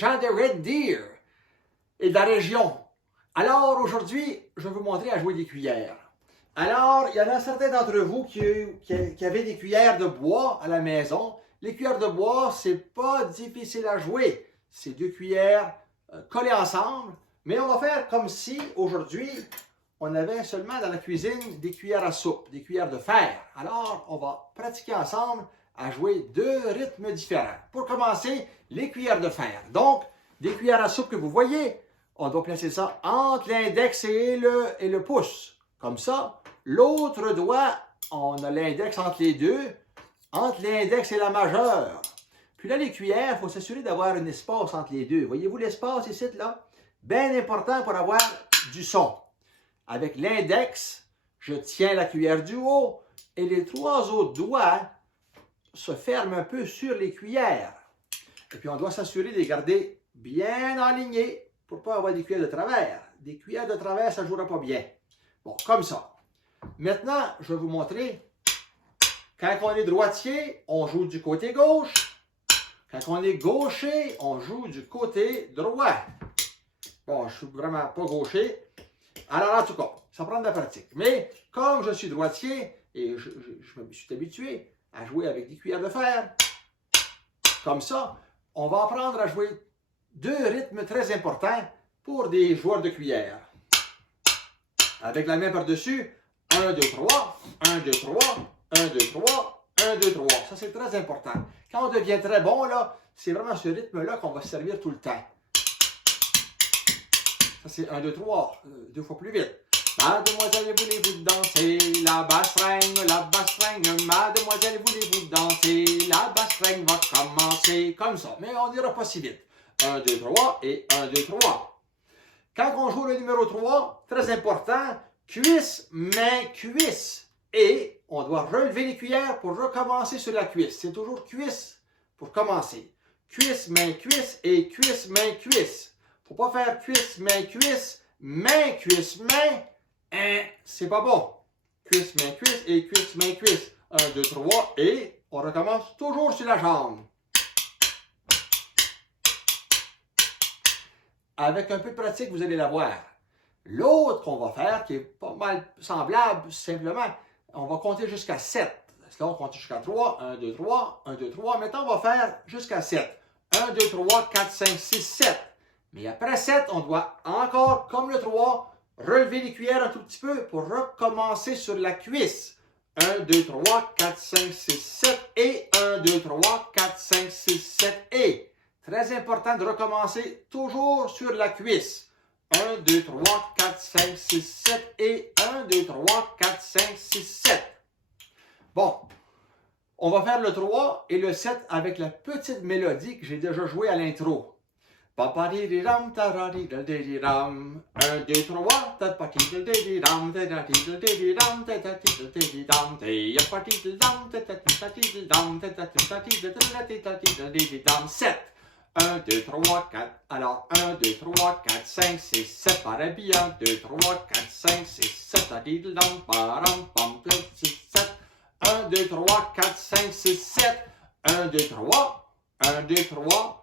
gens de Red Deer et de la région. Alors, aujourd'hui, je vais vous montrer à jouer des cuillères. Alors, il y en a certains d'entre vous qui avaient des cuillères de bois à la maison. Les cuillères de bois, c'est pas difficile à jouer. C'est deux cuillères collées ensemble. Mais on va faire comme si, aujourd'hui, on avait seulement dans la cuisine des cuillères à soupe, des cuillères de fer. Alors, on va pratiquer ensemble à jouer deux rythmes différents. Pour commencer, les cuillères de fer. Donc, des cuillères à soupe que vous voyez, on doit placer ça entre l'index et le pouce. Comme ça, l'autre doigt, on a l'index entre les deux, entre l'index et la majeure. Puis là, les cuillères, il faut s'assurer d'avoir un espace entre les deux. Voyez-vous l'espace ici, là? Bien important pour avoir du son. Avec l'index, je tiens la cuillère du haut et les trois autres doigts se ferment un peu sur les cuillères. Et puis, on doit s'assurer de les garder bien alignés pour ne pas avoir des cuillères de travers. Des cuillères de travers, ça ne jouera pas bien. Bon, comme ça. Maintenant, je vais vous montrer. Quand on est droitier, on joue du côté gauche. Quand on est gaucher, on joue du côté droit. Bon, je ne suis vraiment pas gaucher. Alors, en tout cas, ça prend de la pratique. Mais comme je suis droitier et je me suis habitué à jouer avec des cuillères de fer, comme ça, on va apprendre à jouer deux rythmes très importants pour des joueurs de cuillère. Avec la main par-dessus, 1, 2, 3, 1, 2, 3, 1, 2, 3, 1, 2, 3. Ça, c'est très important. Quand on devient très bon, là, c'est vraiment ce rythme-là qu'on va se servir tout le temps. Ça, c'est 1, 2, 3, deux fois plus vite. Mademoiselle, voulez-vous danser la bastringue, mademoiselle, voulez-vous danser, la bastringue va commencer. Comme ça, mais on n'ira pas si vite. 1, 2, 3 et 1, 2, 3. Quand on joue le numéro 3, très important, cuisse, main, cuisse. Et on doit relever les cuillères pour recommencer sur la cuisse. C'est toujours cuisse pour commencer. Cuisse, main, cuisse et cuisse, main, cuisse. Faut pas faire cuisse, main, cuisse, main, cuisse, main. C'est pas bon. Cuisse, main, cuisse et cuisse, main, cuisse. 1, 2, 3 et on recommence toujours sur la jambe. Avec un peu de pratique, vous allez la voir. L'autre qu'on va faire, qui est pas mal semblable, simplement, on va compter jusqu'à 7. Là, on compte jusqu'à 3. 1, 2, 3, 1, 2, 3. Maintenant, on va faire jusqu'à 7. 1, 2, 3, 4, 5, 6, 7. Mais après 7, on doit encore, comme le 3, relever les cuillères un tout petit peu pour recommencer sur la cuisse. 1, 2, 3, 4, 5, 6, 7 et 1, 2, 3, 4, 5, 6, 7 et. Très important de recommencer toujours sur la cuisse. 1, 2, 3, 4, 5, 6, 7 et 1, 2, 3, 4, 5, 6, 7. Bon, on va faire le 3 et le 7 avec la petite mélodie que j'ai déjà jouée à l'intro. 1, 2, 3, 7. 1, 2, 3, 4. Alors, 1, 2, 3, 4, 5, 6, 7. Pareil bien. 2, 3, 4, 5, 6, 7. 1, 2, 3, 4, 5, 6, 7. 1, 2, 3. 1, 2, 3.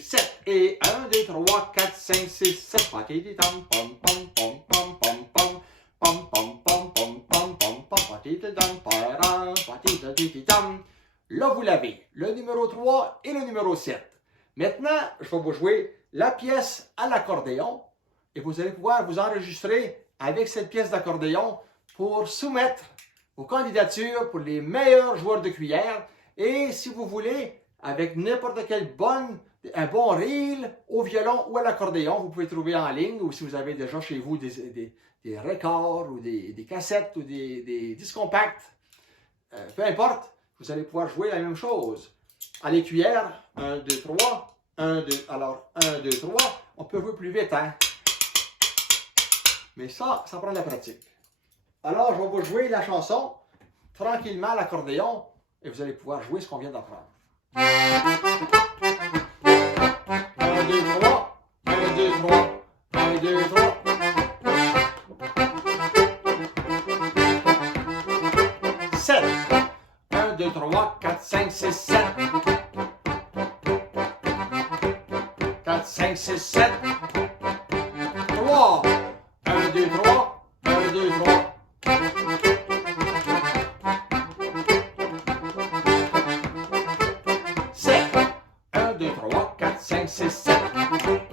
7 et 1, 2, 3, 4, 5, 6, 7. Là, vous l'avez, le numéro 3 et le numéro 7. Maintenant, je vais vous jouer la pièce à l'accordéon et vous allez pouvoir vous enregistrer avec cette pièce d'accordéon pour soumettre vos candidatures pour les meilleurs joueurs de cuillère. Et si vous voulez, avec n'importe quel un bon reel au violon ou à l'accordéon, vous pouvez trouver en ligne, ou si vous avez déjà chez vous des records ou des cassettes ou des disques compacts, peu importe, vous allez pouvoir jouer la même chose. À les cuillères, 1, 2, 3, 1, 2, alors 1, 2, 3, on peut jouer plus vite, hein? Mais ça prend de la pratique. Alors, je vais vous jouer la chanson tranquillement à l'accordéon et vous allez pouvoir jouer ce qu'on vient d'apprendre. 1, 2, 3, 1, 2, 3, 1, 2, 3. 5, 6, 7. 3. 1, 2, 3. 1, 2, 3. 7. 1, 2, 3, 4, 5, 6, 7.